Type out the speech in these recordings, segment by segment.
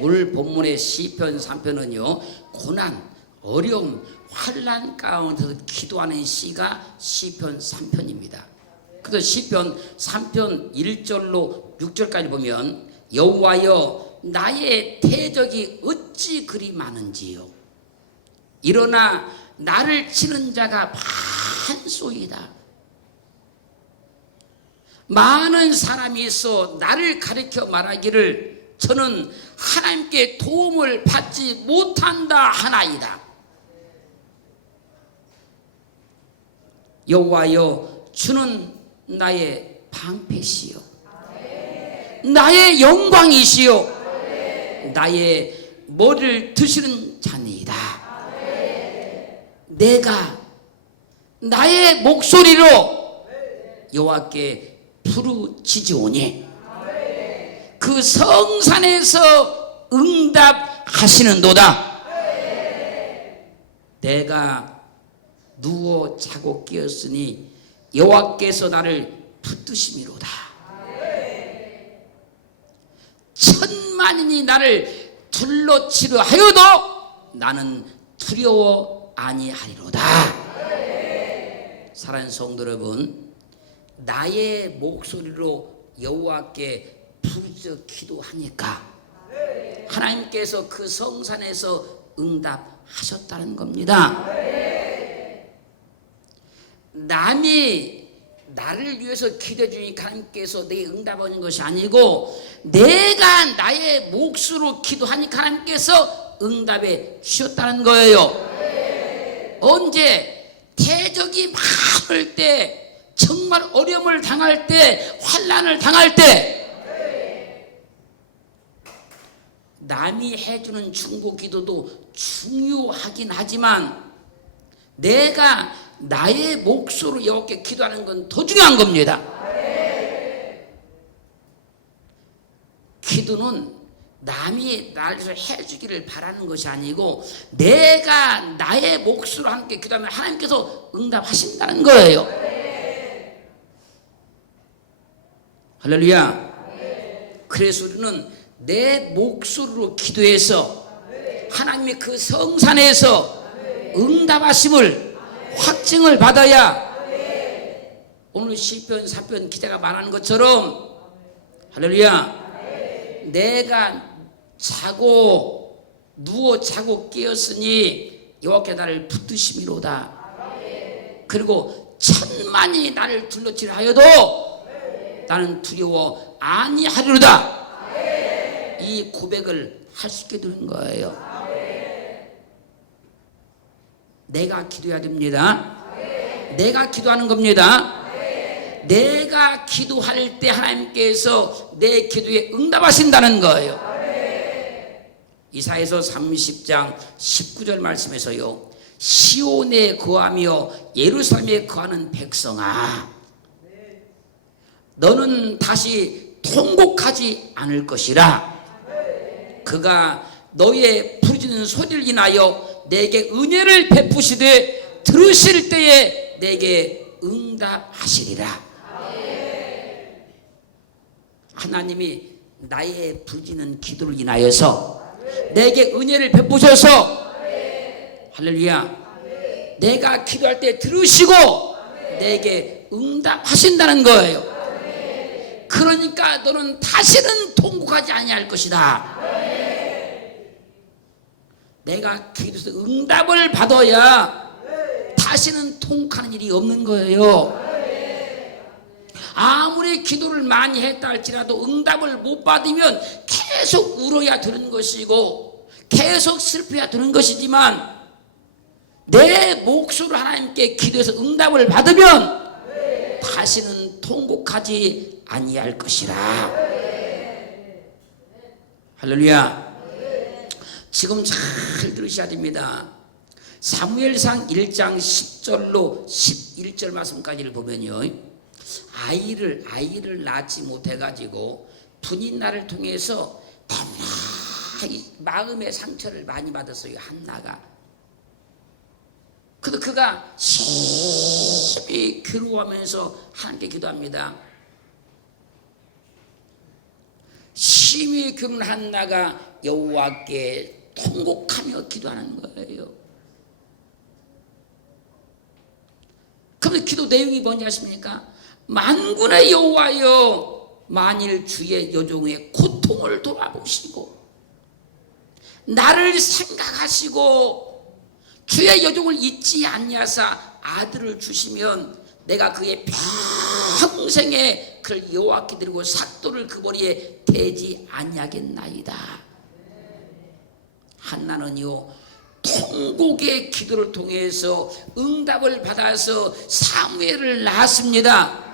오늘 본문의 시편 3편은요 고난, 어려움, 환난 가운데서 기도하는 시가 시편 3편입니다. 그래서 시편 3편 1절로 6절까지 보면 여호와여 나의 대적이 어찌 그리 많은지요. 일어나 나를 치는 자가 많소이다. 많은 사람이 있어 나를 가리켜 말하기를 저는 하나님께 도움을 받지 못한다 하나이다. 여호와여 주는 나의 방패시요 나의 영광이시요 나의 머리를 드시는 자니이다. 내가 나의 목소리로 여호와께 부르짖으오니 그 성산에서 응답하시는도다. 내가 누워 자고 깨었으니 여호와께서 나를 붙드심이로다. 천만인이 나를 둘러치려 하여도 나는 두려워 아니하리로다. 사랑하는 성도 여러분, 나의 목소리로 여호와께 부르짖어 기도하니까 하나님께서 그 성산에서 응답하셨다는 겁니다. 남이 나를 위해서 기도해 주니까 하나님께서 내게 응답하는 것이 아니고 내가 나의 몫으로 기도하니까 하나님께서 응답해 주셨다는 거예요. 언제? 대적이 많을 때, 정말 어려움을 당할 때, 환난을 당할 때 남이 해주는 중보 기도도 중요하긴 하지만 내가 나의 몫으로 여호와께 기도하는 건 더 중요한 겁니다. 기도는 남이 나를 위해서 해주기를 바라는 것이 아니고 내가 나의 몫으로 함께 기도하면 하나님께서 응답하신다는 거예요. 할렐루야. 그래서 우리는 내 목소리로 기도해서 하나님이 그 성산에서 응답하심을 확증을 받아야 오늘 시편 4편 기자가 말하는 것처럼 할렐루야 내가 누워 자고 깨었으니 여호와께 나를 붙드심이로다. 그리고 천만이 나를 둘러치려 하여도 나는 두려워 아니하리로다. 이 고백을 할 수 있게 되는 거예요. 내가 기도해야 됩니다. 내가 기도하는 겁니다. 내가 기도할 때 하나님께서 내 기도에 응답하신다는 거예요. 이사야서 30장 19절 말씀에서요 시온에 거하며 예루살렘에 거하는 백성아 너는 다시 통곡하지 않을 것이라. 그가 너의 부르짖는 소리를 인하여 내게 은혜를 베푸시되 들으실 때에 내게 응답하시리라. 하나님이 나의 부르짖는 기도를 인하여서 내게 은혜를 베푸셔서 할렐루야 내가 기도할 때 들으시고 내게 응답하신다는 거예요. 그러니까 너는 다시는 통곡하지 아니할 것이다. 내가 기도해서 응답을 받아야 다시는 통곡하는 일이 없는 거예요. 아무리 기도를 많이 했다 할지라도 응답을 못 받으면 계속 울어야 되는 것이고 계속 슬퍼야 되는 것이지만 내 몫으로 하나님께 기도해서 응답을 받으면 다시는 통곡하지 아니할 것이라. 할렐루야. 지금 잘 들으셔야 됩니다. 사무엘상 1장 10절로 11절 말씀까지를 보면요 아이를 낳지 못해가지고 분인 나를 통해서 너무나 마음의 상처를 많이 받았어요. 한나가. 그래도 그가 심히 괴로워하면서 하나님께 기도합니다. 심히 기도하는 한나가 여호와께 통곡하며 기도하는 거예요. 그럼 기도 내용이 뭔지 아십니까? 만군의 여호와여, 만일 주의 여종의 고통을 돌아보시고 나를 생각하시고 주의 여종을 잊지 아니하사 아들을 주시면 내가 그의 평생에 그를 여호와께 드리고 삭도를 그 머리에 대지 아니하겠나이다. 한나는요 통곡의 기도를 통해서 응답을 받아서 사무엘을 낳았습니다.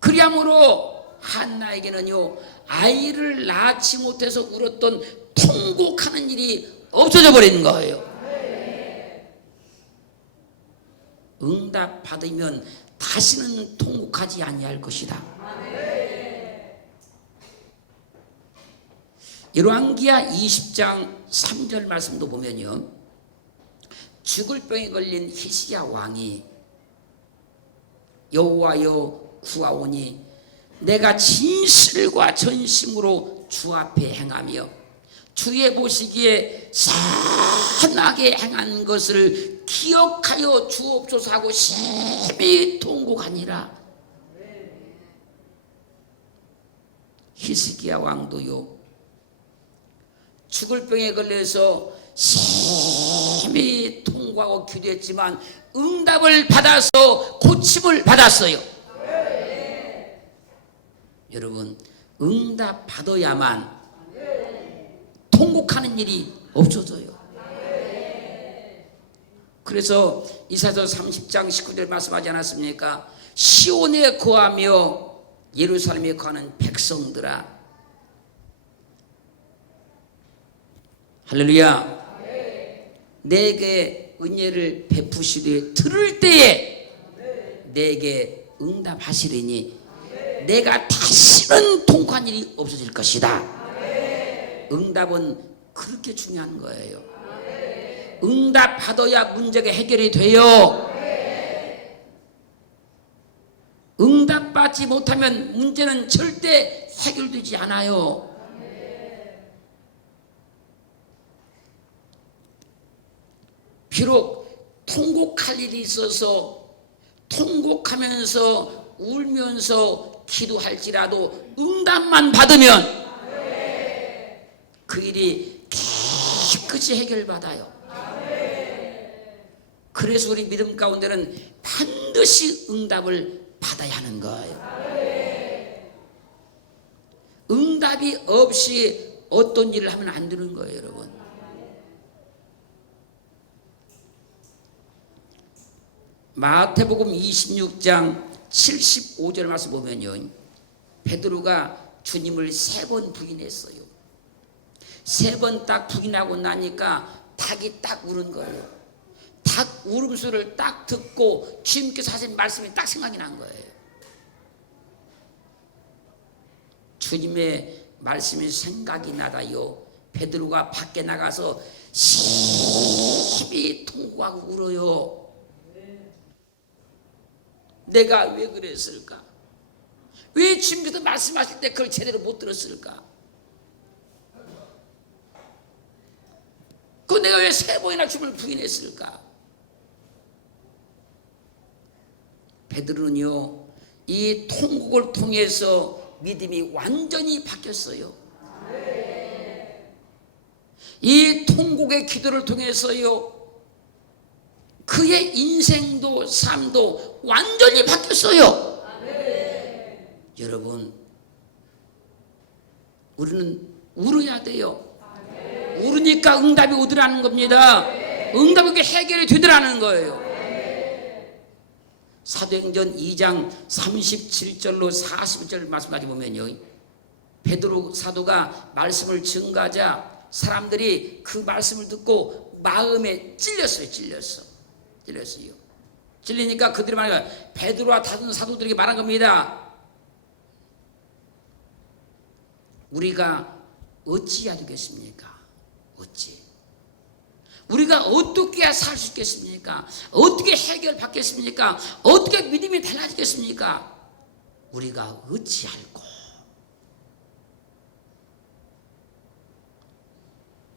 그리함으로 한나에게는요 아이를 낳지 못해서 울었던 통곡하는 일이 없어져 버리는 거예요. 응답 받으면 다시는 통곡하지 아니할 것이다. 열왕기하 20장 3절 말씀도 보면요 죽을 병에 걸린 히스기야 왕이 여호와여 구하오니 내가 진실과 전심으로 주 앞에 행하며 주의 보시기에 선하게 행한 것을 기억하여 주옵소서 하고 심히 통곡하니라. 히스기야 왕도요 죽을 병에 걸려서 심히 통곡하고 기도했지만 응답을 받아서 고침을 받았어요. 여러분 응답 받아야만 통곡하는 일이 없어져요. 그래서 이사야서 30장 19절 말씀하지 않았습니까? 시온에 거하며 예루살렘에 거하는 백성들아, 할렐루야, 내게 은혜를 베푸시되 들을 때에 내게 응답하시리니 내가 다시는 통곡한 일이 없어질 것이다. 응답은 그렇게 중요한 거예요. 응답 받아야 문제가 해결이 돼요. 응답 받지 못하면 문제는 절대 해결되지 않아요. 비록 통곡할 일이 있어서 통곡하면서 울면서 기도할지라도 응답만 받으면 그 일이 깨끗이 해결받아요. 그래서 우리 믿음 가운데는 반드시 응답을 받아야 하는 거예요. 응답이 없이 어떤 일을 하면 안 되는 거예요, 여러분. 마태복음 26장 75절 말씀 보면요, 베드로가 주님을 3번 부인했어요. 3번 딱 부인하고 나니까 닭이 딱 우는 거예요. 닭 울음소리를 딱 듣고 주님께서 하신 말씀이 딱 생각이 난 거예요. 주님의 말씀이 생각이 나다요. 베드로가 밖에 나가서 심히 통곡하고 울어요. 내가 왜 그랬을까? 왜 주님께서 말씀하실 때 그걸 제대로 못 들었을까? 그 내가 왜 3번이나 주님을 부인했을까? 베드로는요 이 통곡을 통해서 믿음이 완전히 바뀌었어요. 이 통곡의 기도를 통해서요 그의 인생도 삶도 완전히 바뀌었어요. 여러분 우리는 울어야 돼요. 울으니까 응답이 오더라는 겁니다. 응답이 해결이 되더라는 거예요. 사도행전 2장 37절로 40절 말씀까지 보면요 베드로 사도가 말씀을 증거하자 사람들이 그 말씀을 듣고 마음에 찔렸어요. 찔리니까 그들이 말하는 거예요. 베드로와 다른 사도들에게 말한 겁니다. 우리가 어찌해야 되겠습니까? 어찌? 우리가 어떻게 해야 살 수 있겠습니까? 어떻게 해결받겠습니까? 어떻게 믿음이 달라지겠습니까? 우리가 어찌할꼬.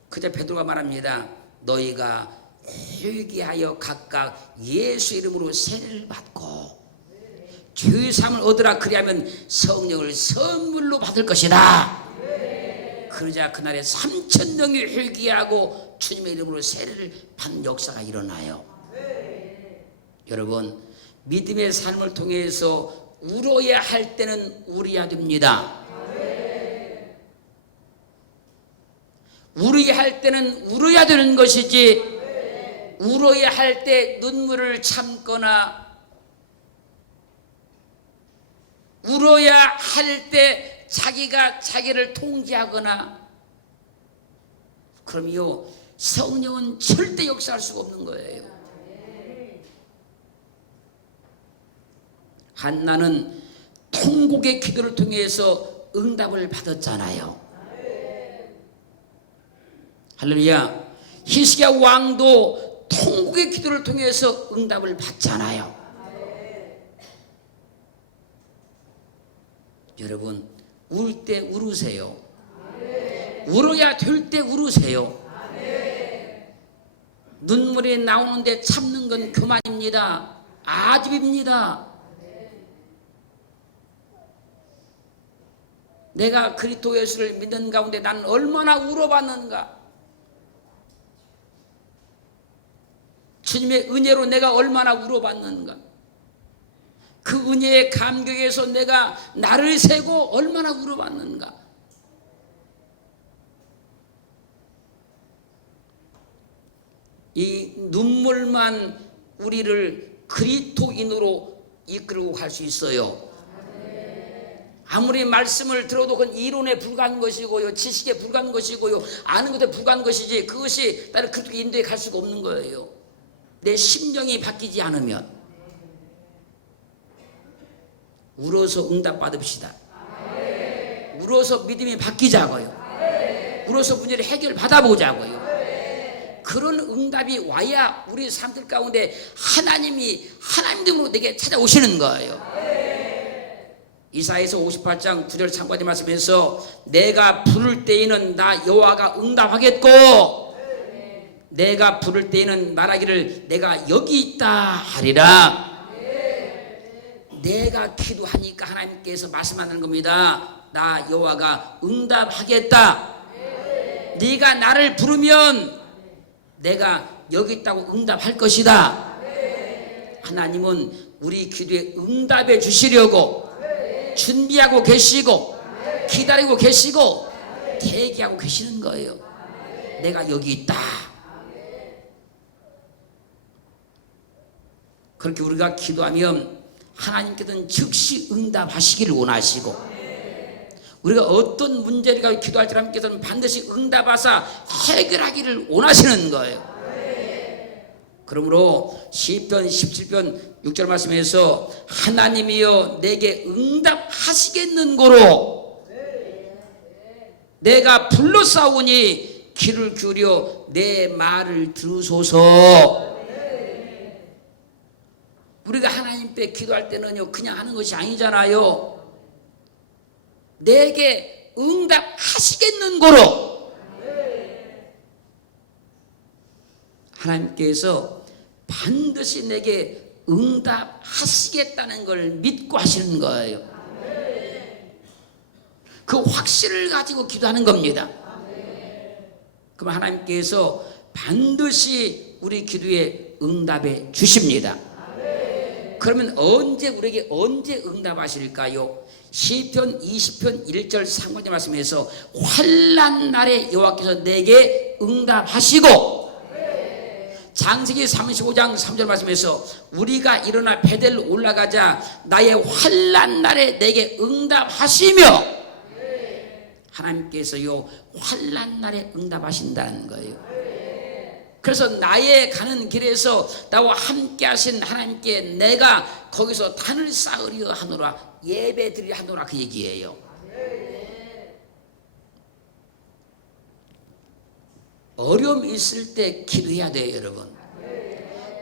그때 베드로가 말합니다. 너희가 회개하여 각각 예수 이름으로 세례를 받고 죄의 사함을 얻으라. 그리하면 성령을 선물로 받을 것이다. 그러자 그날에 3,000명이 회개하고 주님의 이름으로 세례를 받는 역사가 일어나요. 여러분, 믿음의 삶을 통해서 울어야 할 때는 울어야 됩니다. 울어야 할 때는 울어야 되는 것이지, 울어야 할 때 눈물을 참거나 울어야 할 때 자기가 자기를 통제하거나 그럼요, 성령은 절대 역사할 수가 없는 거예요. 한나는 통곡의 기도를 통해서 응답을 받았잖아요. 할렐루야. 히스기야 왕도 통곡의 기도를 통해서 응답을 받잖아요. 여러분, 울 때 울으세요. 울어야 될 때 울으세요. 눈물이 나오는데 참는 건 교만입니다. 아집입니다. 내가 그리스도 예수를 믿는 가운데 나는 얼마나 울어봤는가. 주님의 은혜로 내가 얼마나 울어봤는가. 그 은혜의 감격에서 내가 나를 세고 얼마나 울어봤는가. 이 눈물만 우리를 그리스도인으로 이끌고 갈 수 있어요. 아무리 말씀을 들어도 그건 이론에 불과한 것이고요, 지식에 불과한 것이고요, 아는 것에 불과한 것이지, 그것이 나를 그리스도 인도에 갈 수가 없는 거예요. 내 심령이 바뀌지 않으면. 울어서 응답 받읍시다. 울어서 믿음이 바뀌자고요. 울어서 문제를 해결 받아보자고요. 그런 응답이 와야 우리 삶들 가운데 하나님이 하나님으로 내게 찾아오시는 거예요. 이사야서 58장 9절 참고하지 말씀에서 내가 부를 때에는 나 여호와가 응답하겠고 내가 부를 때에는 말하기를 내가 여기 있다 하리라. 내가 기도하니까 하나님께서 말씀하는 겁니다. 나 여호와가 응답하겠다. 네가 나를 부르면 내가 여기 있다고 응답할 것이다. 하나님은 우리 기도에 응답해 주시려고 준비하고 계시고 기다리고 계시고 대기하고 계시는 거예요. 내가 여기 있다. 그렇게 우리가 기도하면 하나님께서는 즉시 응답하시기를 원하시고, 우리가 어떤 문제를 가지고 기도할 때 하나님께서는 반드시 응답하사 해결하기를 원하시는 거예요. 그러므로 시편 17편 6절 말씀에서 하나님이여 내게 응답하시겠는고로 내가 불러싸우니 귀를 기울여 내 말을 들으소서. 우리가 하나님 앞에 기도할 때는요, 그냥 하는 것이 아니잖아요. 내게 응답하시겠는고로 하나님께서 반드시 내게 응답하시겠다는 걸 믿고 하시는 거예요. 그 확신을 가지고 기도하는 겁니다. 그럼 하나님께서 반드시 우리 기도에 응답해 주십니다. 그러면 우리에게 언제 응답하실까요? 시편 20편 1절 상반절 말씀에서 환난 날에 여호와께서 내게 응답하시고, 창세기 35장 3절 말씀에서 우리가 일어나 베델 올라가자 나의 환난 날에 내게 응답하시며, 하나님께서요 환난 날에 응답하신다는 거예요. 그래서 나의 가는 길에서 나와 함께 하신 하나님께 내가 거기서 단을 쌓으려 하노라, 예배 드리려 하노라, 그 얘기예요. 어려움 있을 때 기도해야 돼요, 여러분.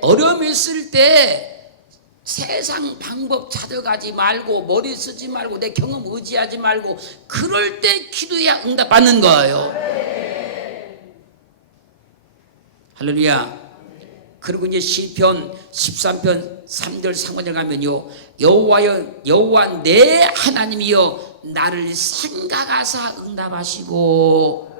어려움 있을 때 세상 방법 찾아가지 말고 머리 쓰지 말고 내 경험 의지하지 말고 그럴 때 기도해야 응답받는 거예요. 할렐루야. 그리고 이제 시편 13편 3절 상반절 가면요, 여호와 내 하나님이여 나를 생각하사 응답하시고,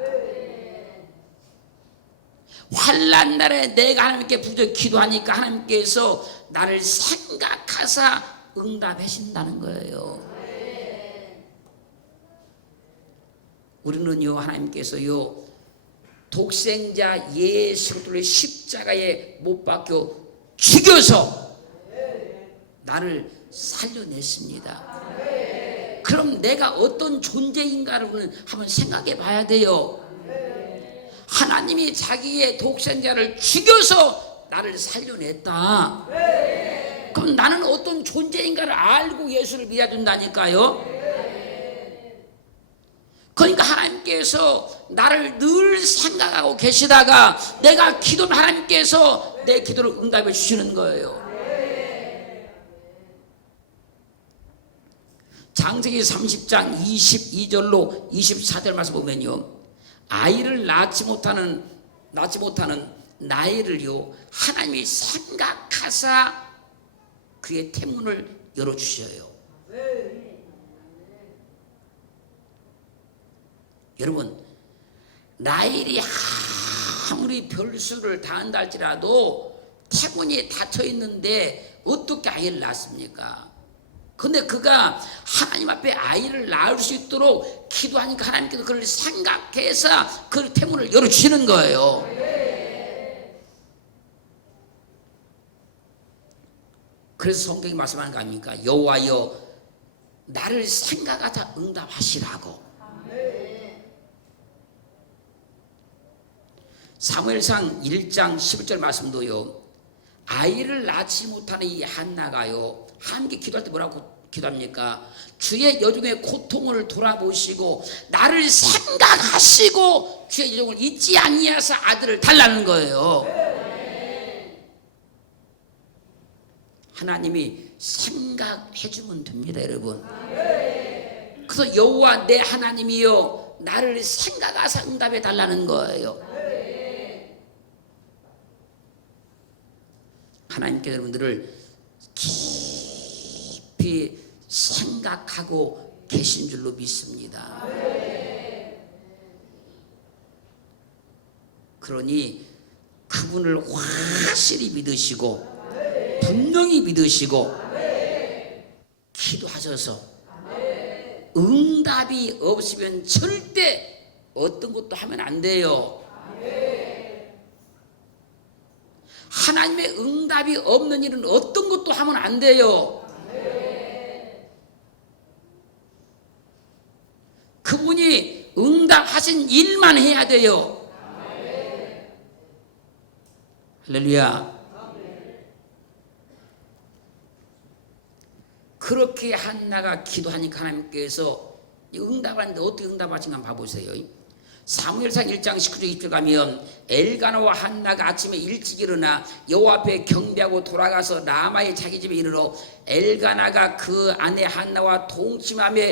환난 날에 내가 하나님께 부르짖어 기도하니까 하나님께서 나를 생각하사 응답하신다는 거예요. 우리는요, 하나님께서요 독생자 예수 그리스도를 십자가에 못 박혀 죽여서 나를 살려냈습니다. 그럼 내가 어떤 존재인가를 한번 생각해 봐야 돼요. 하나님이 자기의 독생자를 죽여서 나를 살려냈다. 그럼 나는 어떤 존재인가를 알고 예수를 믿어준다니까요. 그러니까 하나님께서 나를 늘 생각하고 계시다가 내가 기도하면 하나님께서 내 기도를 응답해 주시는 거예요. 창세기 30장 22절로 24절 말씀 보면요, 아이를 낳지 못하는 나이를요 하나님이 생각하사 그의 태문을 열어주셔요. 여러분, 나일이 아무리 별수를 다한다 할지라도 태문이 닫혀 있는데 어떻게 아이를 낳습니까? 근데 그가 하나님 앞에 아이를 낳을 수 있도록 기도하니까 하나님께서 그를 생각해서 그 태문을 열어주시는 거예요. 그래서 성경이 말씀하는 거 아닙니까? 여호와여 나를 생각하사 응답하시라고. 사무엘상 1장 11절 말씀도요, 아이를 낳지 못하는 이 한나가요 함께 기도할 때 뭐라고 기도합니까? 주의 여종의 고통을 돌아보시고 나를 생각하시고 주의 여종을 잊지 아니하사 아들을 달라는 거예요. 하나님이 생각해 주면 됩니다, 여러분. 그래서 여호와 내 하나님이여 나를 생각하사 응답해 달라는 거예요. 하나님께 여러분들을 깊이 생각하고 계신 줄로 믿습니다. 그러니 그분을 확실히 믿으시고 분명히 믿으시고 기도하셔서 응답이 없으면 절대 어떤 것도 하면 안 돼요. 하나님의 응답이 없는 일은 어떤 것도 하면 안 돼요. 그분이 응답하신 일만 해야 돼요. 할렐루야. 그렇게 한나가 기도하니까 하나님께서 응답하는데 어떻게 응답하신가 한번 봐보세요. 사무엘상 1장 19절 20절 가면 엘가나와 한나가 아침에 일찍 일어나 여호와 앞에 경배하고 돌아가서 라마의 자기 집에 이르러 엘가나가 그 아내 한나와 동침하며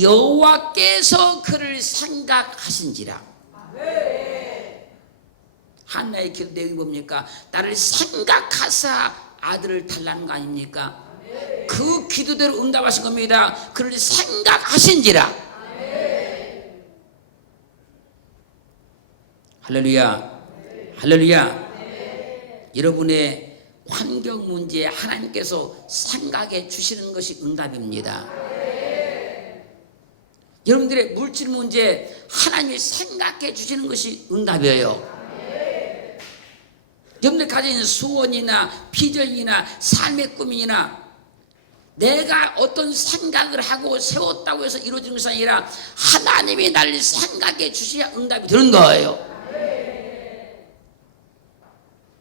여호와께서 그를 생각하신지라. 한나의 기도 내용이 뭡니까? 나를 생각하사 아들을 달라는 거 아닙니까? 그 기도대로 응답하신 겁니다. 그를 생각하신지라. 할렐루야. 할렐루야. 여러분의 환경 문제에 하나님께서 생각해 주시는 것이 응답입니다. 여러분들의 물질 문제에 하나님이 생각해 주시는 것이 응답이에요. 여러분들 가지고 있는 소원이나 비전이나 삶의 꿈이나 내가 어떤 생각을 하고 세웠다고 해서 이루어지는 것이 아니라 하나님이 나를 생각해 주셔야 응답이 되는 거예요.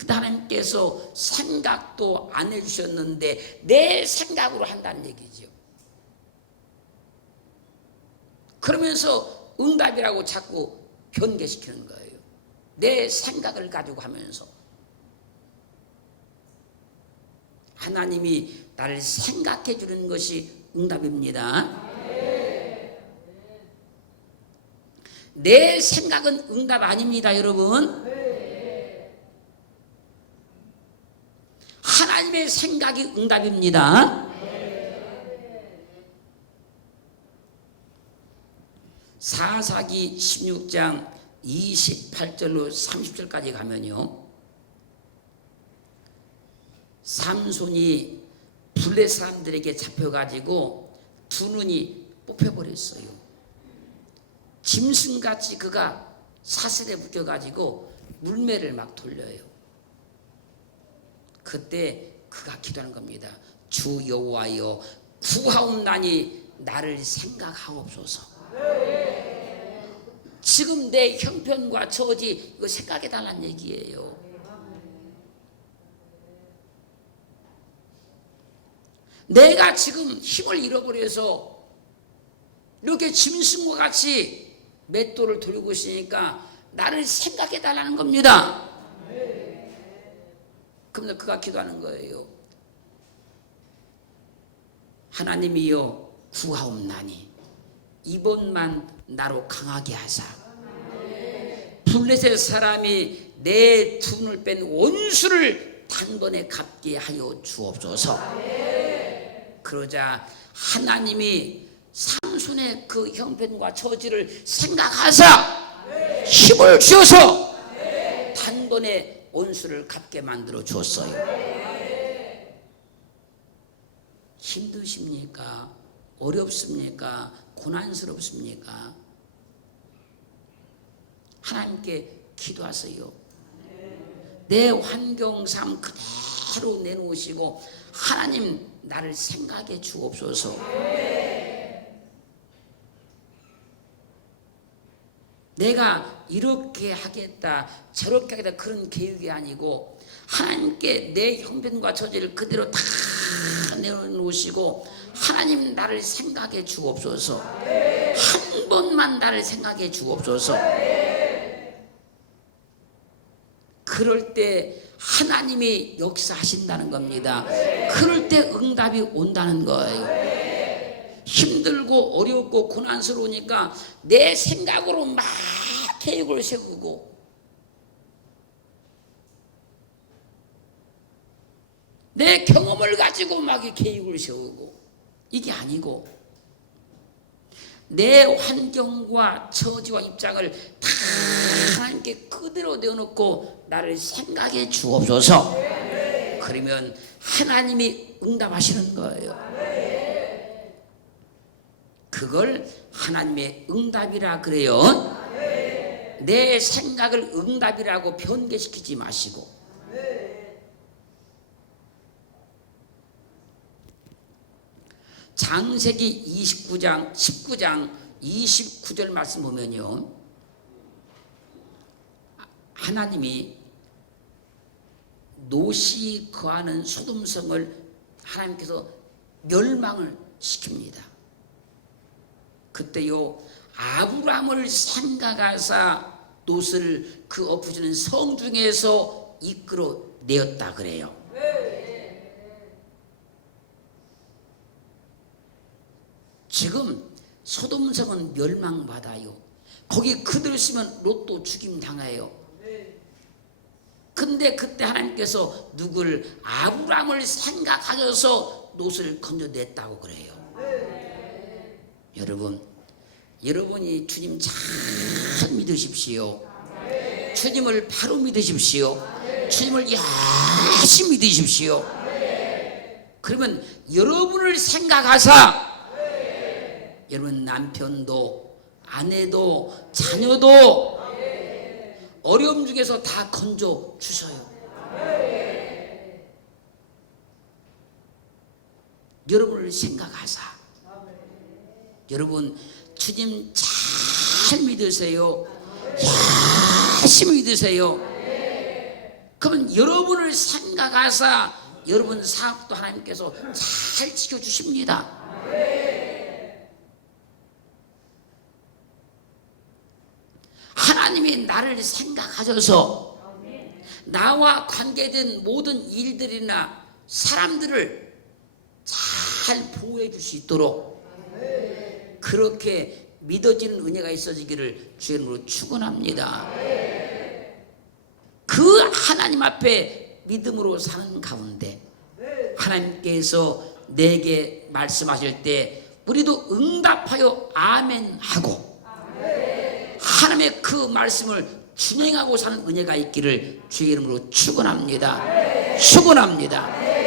하나님께서 생각도 안 해주셨는데 내 생각으로 한다는 얘기죠. 그러면서 응답이라고 자꾸 변개시키는 거예요. 내 생각을 가지고 하면서. 하나님이 나를 생각해 주는 것이 응답입니다. 내 생각은 응답 아닙니다, 여러분. 하나님의 생각이 응답입니다. 사사기 16장 28절로 30절까지 가면요, 삼손이 블레 사람들에게 잡혀가지고 두 눈이 뽑혀버렸어요. 짐승같이 그가 사슬에 묶여가지고 물매를 막 돌려요. 그때 그가 기도하는 겁니다. 주 여호와여, 구하옵나니 나를 생각하옵소서. 지금 내 형편과 처지 이거 생각해 달라는 얘기예요. 내가 지금 힘을 잃어버려서 이렇게 짐승과 같이 맷돌을 돌리고 있으니까 나를 생각해 달라는 겁니다. 그러면 그가 기도하는 거예요. 하나님이여, 구하옵나니 이번만 나로 강하게 하사 블레셋 사람이 내 두 눈을 뺀 원수를 단번에 갚게 하여 주옵소서. 그러자 하나님이 삼손의 그 형편과 처지를 생각하사 힘을 주어서 단번에 원수를 갚게 만들어 줬어요. 힘드십니까? 어렵습니까? 고난스럽습니까? 하나님께 기도하세요. 내 환경 삶 그대로 내놓으시고 하나님 나를 생각해 주옵소서. 내가 이렇게 하겠다 저렇게 하겠다 그런 계획이 아니고 하나님께 내 형편과 처지를 그대로 다 내놓으시고 하나님 나를 생각해 주옵소서. 한 번만 나를 생각해 주옵소서. 그럴 때 하나님이 역사하신다는 겁니다. 그럴 때 응답이 온다는 거예요. 힘들고 어렵고 고난스러우니까 내 생각으로 막 계획을 세우고 내 경험을 가지고 막 계획을 세우고 이게 아니고 내 환경과 처지와 입장을 다 하나님께 그대로 내어놓고 나를 생각해 주옵소서. 그러면 하나님이 응답하시는 거예요. 그걸 하나님의 응답이라 그래요. 내 생각을 응답이라고 변개시키지 마시고 창세기 19장 29절 말씀 보면요, 하나님이 롯이 거하는 소돔성을 하나님께서 멸망을 시킵니다. 그때요 아브라함을 생각하사 롯을 그 엎어지는 성 중에서 이끌어 내었다 그래요. 지금 소돔성은 멸망받아요. 거기 그대로 있으면 롯도 죽임 당해요. 근데 그때 하나님께서 누굴 아브라함을 생각하셔서 롯을 건져냈다고 그래요. 여러분이 주님 잘 믿으십시오. 주님을 바로 믿으십시오. 주님을 열심히 믿으십시오. 그러면 여러분을 생각하사 여러분 남편도 아내도 자녀도 어려움 중에서 다 건져 주셔요. 여러분을 생각하사 여러분 주님 잘 믿으세요. 열심히 믿으세요. 그러면 여러분을 생각하사 여러분 사업도 하나님께서 잘 지켜주십니다. 하나님이 나를 생각하셔서 나와 관계된 모든 일들이나 사람들을 잘 보호해 줄 수 있도록 그렇게 믿어지는 은혜가 있어지기를 주의 이름으로 축원합니다. 그 하나님 앞에 믿음으로 사는 가운데 하나님께서 내게 말씀하실 때 우리도 응답하여 아멘 하고 하나님의 그 말씀을 준행하고 사는 은혜가 있기를 주의 이름으로 축원합니다. 축원합니다.